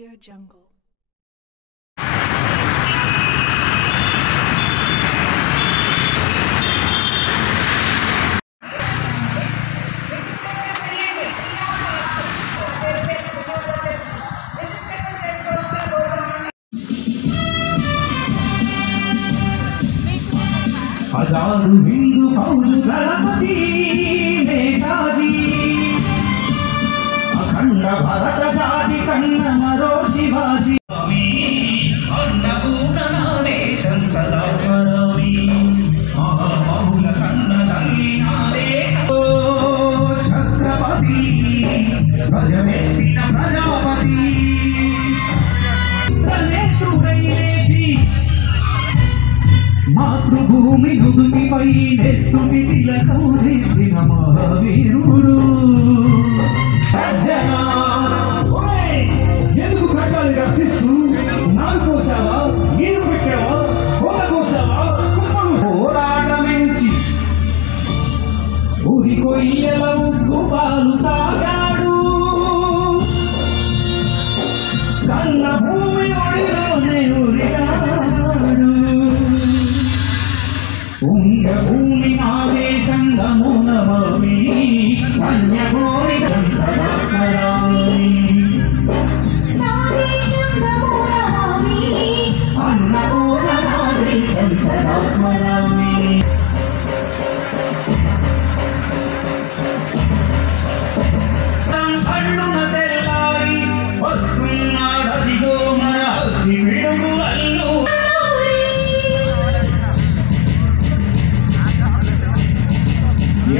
AudioJungle. हजारों हिंदू फौज गणपति नेताजी अखंड भारत जाति कन्न मरो शिवाजी अन्नपूर्णा देशं सदा स्मरामि महामहुल कन्न तल्ली ना देशं छत्रपति प्रजमेत्तिन प्रजापति మాతృభూమి నుదుటిపై నెత్తుటి తిలకం దిద్దిన మహావీరుడు ఎందుకు కట్టాలి రక్షిస్తూ నారు కోసావా నీరు పెట్టావా కోల కోసావా కుప్పను పోరాటమించి ఊరి కొయ్యల ఉగ్గు పాలు తాగాడు కన్న భూమి ఒడిలోనే ఊరిగాడు పుణ్యభూమి ఆదేశం నమో నమామి ధన్యభూమి సదా స్మరామి అన్నపూర్ణాదేశం సదా స్మరామి కళ్ళున తెల్లారి వస్తున్నాడదిగో మన అగ్ని విడుగు అల్లు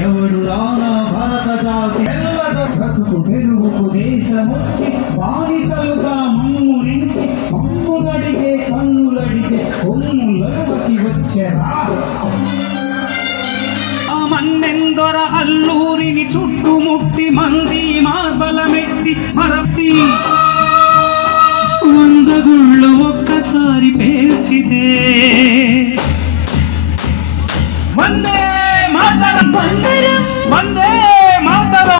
ఎవడు రానా భరత జాతి బ్రతుకు తెరువుకు దేశమొచ్చి బానిసలుగా మమ్ము నుంచి మమ్ములడిగే కన్నులడిగే కొమ్ములకి వచ్చేరా ఆ మన్నెందొర అల్లూరిని చుట్టుముట్టి మంది మార్బలమెత్తి మరపి వంద గుళ్ళు ఒక్కసారి పేల్చితే వందే మాతరం వందే మాతరం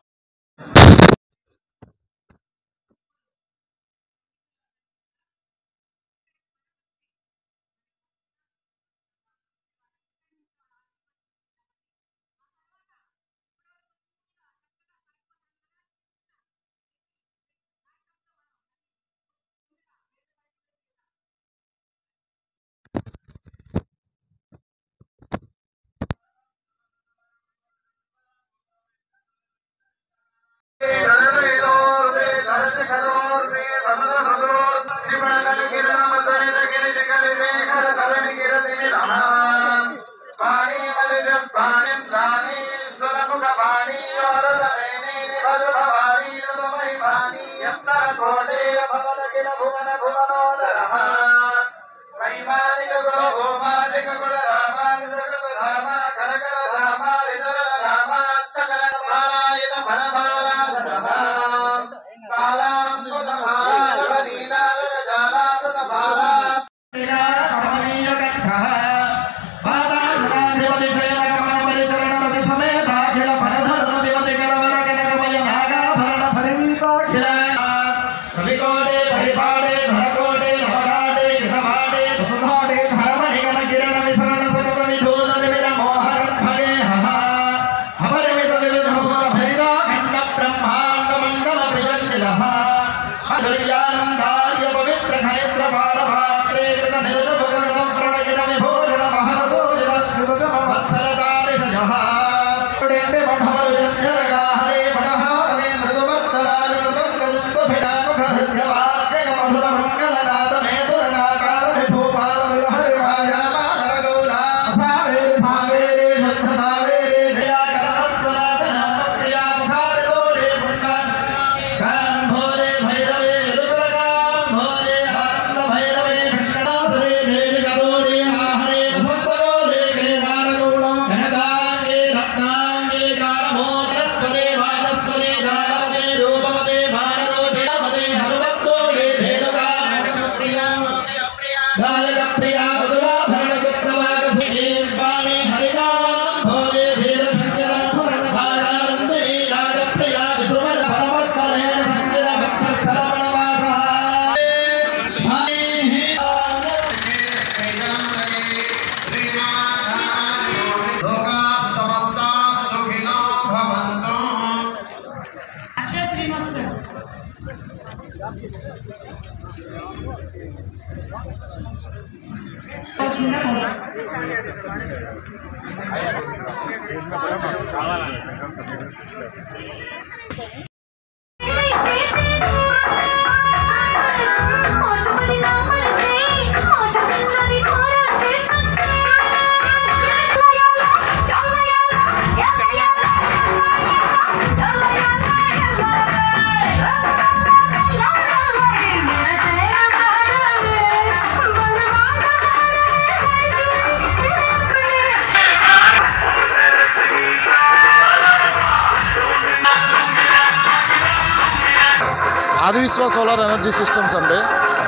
ఆది విశ్వ సోలార్ ఎనర్జీ సిస్టమ్స్ అండి.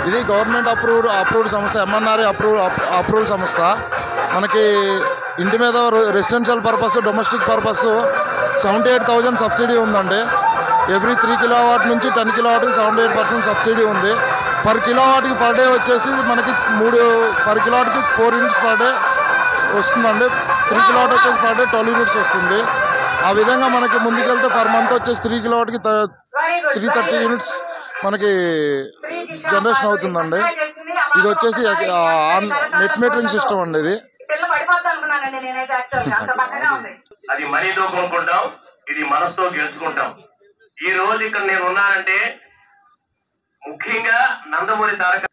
ఇది గవర్నమెంట్ అప్రూవ్డ్ సంస్థ, ఎంఎన్ఆర్ఈ అప్రూవ్డ్ సంస్థ. మనకి ఇంటి మీద residential purpose, domestic purpose 78,000 subsidy ఉందండి. ఎవ్రీ 3 కిలోవాట్ నుంచి 10 కిలోవాట్కి 78% సబ్సిడీ ఉంది. పర్ కిలోవాట్కి పర్ డే వచ్చేసి మనకి పర్ కిలోవాట్కి 4 యూనిట్స్ పర్ డే వస్తుందండి. 3 కిలోవాట్ వచ్చేసి పర్ డే 12 యూనిట్స్ వస్తుంది. ఆ విధంగా మనకి ముందుకెళ్తే పర్ మంత్ వచ్చేసి 3 కిలోవాట్కి 330 యూనిట్స్ మనకి జనరేషన్ అవుతుందండి. ఇది వచ్చేసి నెట్ మీటరింగ్ సిస్టమ్ అండి. ఇది అది మనీతో కొనుక్కుంటాం, ఇది మనసుతో గెలుచుకుంటాం. ఈ రోజు ఇక్కడ నేను ఉన్నానంటే ముఖ్యంగా నందమూరి తారక.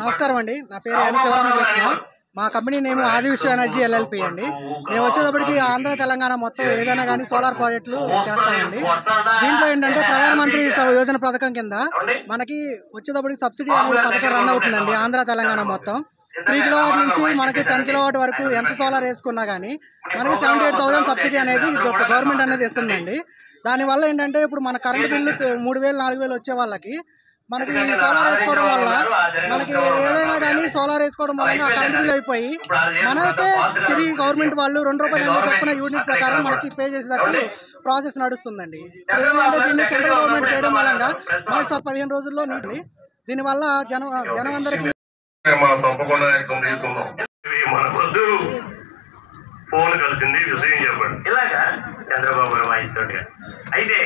నమస్కారం అండి, నా పేరు ఎన్ శివరామకృష్ణ. మా కంపెనీ నేమ్ ఆది విశ్వ ఎనర్జీ LLP అండి. మేము వచ్చేటప్పటికి ఆంధ్ర తెలంగాణ మొత్తం ఏదైనా కానీ సోలార్ ప్రాజెక్టులు చేస్తామండి. దీంట్లో ఏంటంటే ప్రధానమంత్రి యోజన పథకం కింద మనకి వచ్చేటప్పటికి సబ్సిడీ అనేది పథకం రన్ అవుతుందండి. ఆంధ్ర తెలంగాణ మొత్తం 3 కిలోవాట్ నుంచి మనకి 10 కిలోవాట్ వరకు ఎంత సోలార్ వేసుకున్నా కానీ మనకి 78,000 సబ్సిడీ అనేది గవర్నమెంట్ అనేది ఇస్తుందండి. దానివల్ల ఏంటంటే ఇప్పుడు మన కరెంట్ బిల్లు 3,000 4,000 వచ్చే వాళ్ళకి మనకి సోలార్ వేసుకోవడం వల్ల మనకి ఏదైనా కానీ సోలార్ వేసుకోవడం వల్ల కరెంట్ బిల్ అయిపోయి మనకే తిరిగి గవర్నమెంట్ వాళ్ళు ₹2 చొప్పున యూనిట్ ప్రకారం మనకి పే చేసేటప్పుడు ప్రాసెస్ నడుస్తుందండి. ఏంటంటే దీన్ని సెంట్రల్ గవర్నమెంట్ చేయడం వల్ల మనకి 15 రోజుల్లో నీటి దీనివల్ల జనం అందరికీ ఫోన్ కలిసింది విషయం చెప్పండి. ఇలాగా చంద్రబాబు వాయిస్ అయితే